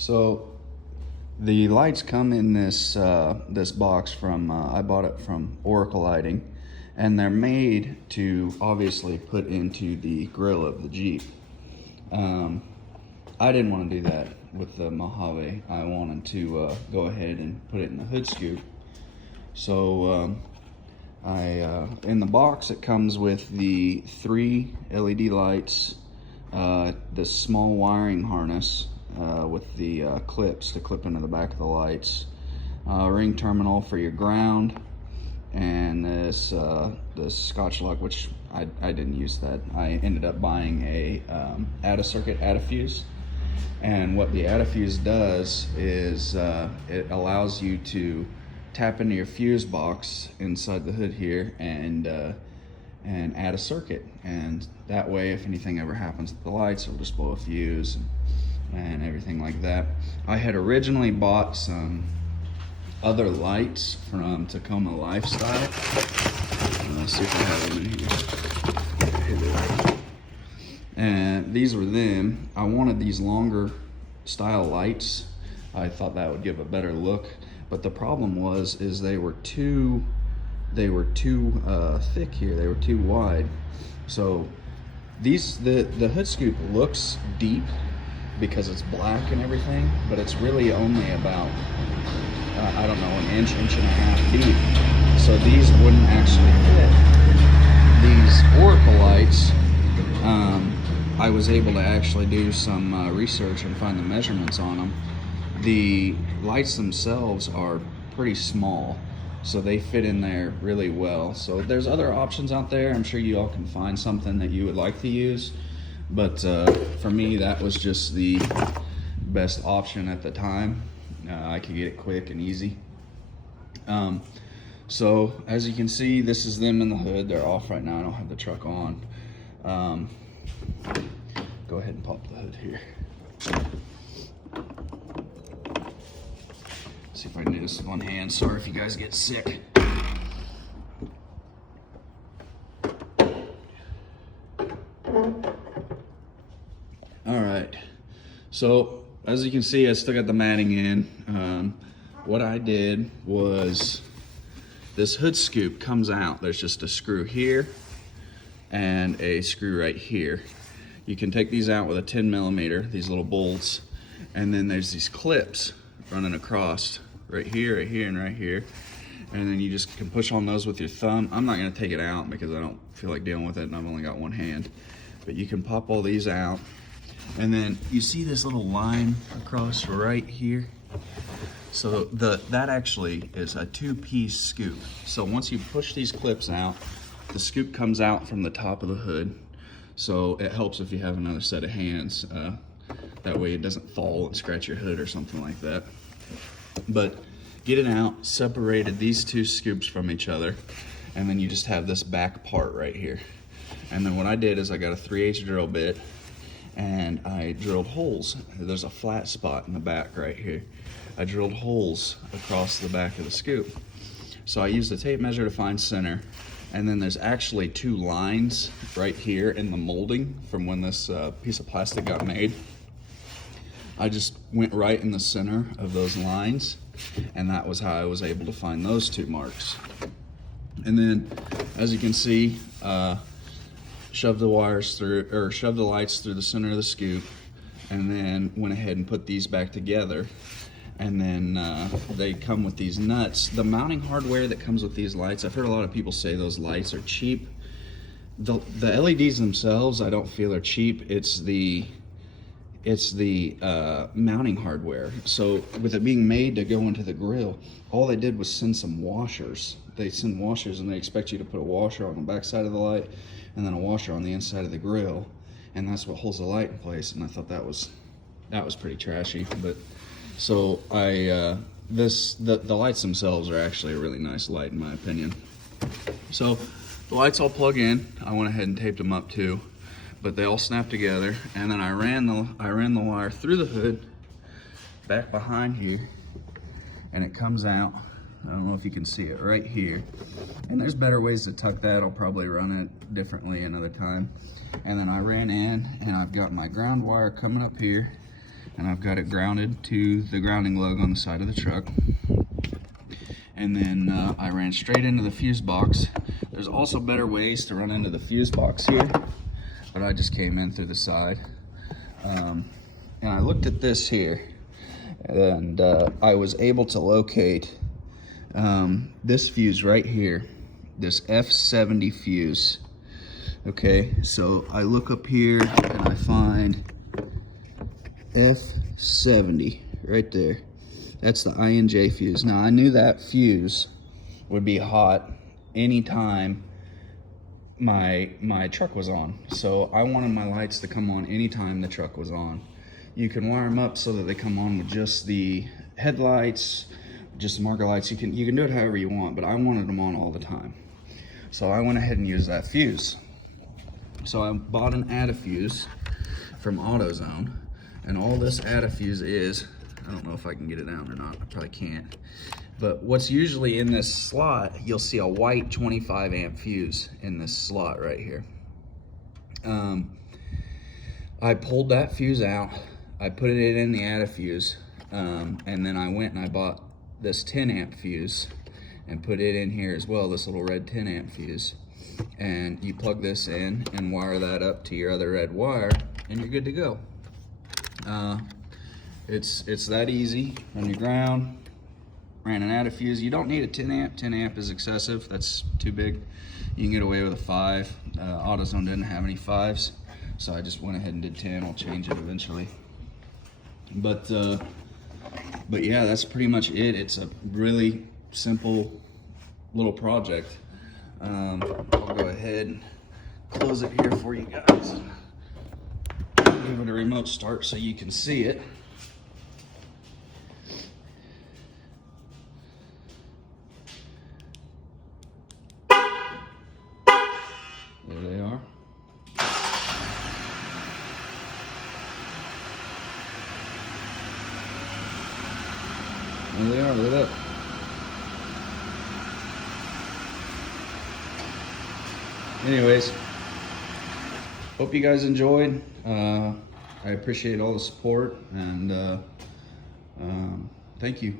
So the lights come in this this box from I bought it from Oracle Lighting, and they're made to obviously put into the grill of the Jeep. I didn't want to do that with the Mojave. I wanted to go ahead and put it in the hood scoop. So in the box it comes with the 3 LED lights, the small wiring harness with the clips to clip into the back of the lights, ring terminal for your ground, and this Scotch lock, which I didn't use that. I ended up buying a add a fuse, and what the add a fuse does is it allows you to tap into your fuse box inside the hood here and add a circuit, and that way if anything ever happens with the lights, it'll just blow a fuse and everything like that. I had originally bought some other lights from Tacoma Lifestyle. Let's see if I have them in here. And these were them. I wanted these longer style lights. I thought that would give a better look, but the problem was they were too thick here. They were too wide. So the hood scoop looks deep because it's black and everything, but it's really only about I don't know, an inch and a half deep. So these wouldn't actually fit. These Oracle lights, I was able to actually do some research and find the measurements on them. The lights themselves are pretty small, so they fit in there really well. So there's other options out there. I'm sure you all can find something that you would like to use, but for me, that was just the best option at the time. I could get it quick and easy. So as you can see, this is them in the hood. They're off right now. I don't have the truck on. Go ahead and pop the hood here. See if I can do this with one hand. Sorry if you guys get sick. All right, so as you can see, I still got the matting in. What I did was, this hood scoop comes out. There's just a screw here and a screw right here. You can take these out with a 10mm, these little bolts, and then there's these clips running across right here, and right here. And then you just can push on those with your thumb. I'm not gonna take it out because I don't feel like dealing with it and I've only got one hand. But you can pop all these out. And then you see this little line across right here? So that actually is a 2-piece scoop. So once you push these clips out, the scoop comes out from the top of the hood. So it helps if you have another set of hands. That way it doesn't fall and scratch your hood or something like that. But get it out, separated these 2 scoops from each other, and then you just have this back part right here. And then what I did is I got a 3/8 drill bit, and I drilled holes. There's a flat spot in the back right here. I drilled holes across the back of the scoop. So I used a tape measure to find center, and then there's actually 2 lines right here in the molding from when this piece of plastic got made. I just went right in the center of those lines, and that was how I was able to find those 2 marks. And then, as you can see, shoved the wires through, or shoved the lights through the center of the scoop, and then went ahead and put these back together. And then they come with these nuts. The mounting hardware that comes with these lights, I've heard a lot of people say those lights are cheap. The LEDs themselves, I don't feel are cheap. It's the mounting hardware. So with it being made to go into the grill, all they did was send some washers. They send washers, and they expect you to put a washer on the back side of the light and then a washer on the inside of the grill, and that's what holds the light in place. And I thought that was pretty trashy. But so the lights themselves are actually a really nice light in my opinion. So the lights all plug in. I went ahead and taped them up too, but they all snap together. And then I ran the wire through the hood, back behind here, and it comes out. I don't know if you can see it right here. And there's better ways to tuck that. I'll probably run it differently another time. And then I ran in, and I've got my ground wire coming up here, and I've got it grounded to the grounding lug on the side of the truck. And then I ran straight into the fuse box. There's also better ways to run into the fuse box here, but I just came in through the side. And I looked at this here, and I was able to locate this fuse right here, this F70 fuse. Okay, so I look up here and I find F70 right there. That's the INJ fuse. Now I knew that fuse would be hot anytime my truck was on. So I wanted my lights to come on anytime the truck was on. You can wire them up so that they come on with just the headlights, just the marker lights. You can do it however you want, but I wanted them on all the time. So I went ahead and used that fuse. So I bought an Add-A-Fuse from AutoZone, and all this Add-A-Fuse is, I don't know if I can get it out or not, I probably can't. But what's usually in this slot, you'll see a white 25 amp fuse in this slot right here. I pulled that fuse out, I put it in the Add-A-Fuse, and then I went and I bought this 10 amp fuse and put it in here as well, this little red 10 amp fuse. And you plug this in and wire that up to your other red wire, and you're good to go. It's that easy. On your ground, ran an Add-A-Fuse. You don't need a 10 amp. 10 amp is excessive. That's too big. You can get away with a 5. AutoZone didn't have any 5s, so I just went ahead and did 10. I'll change it eventually. But yeah, that's pretty much it. It's a really simple little project. I'll go ahead and close it here for you guys. Give it a remote start so you can see it. There they are. There they are, lit up. Anyways, hope you guys enjoyed. I appreciate all the support, and thank you.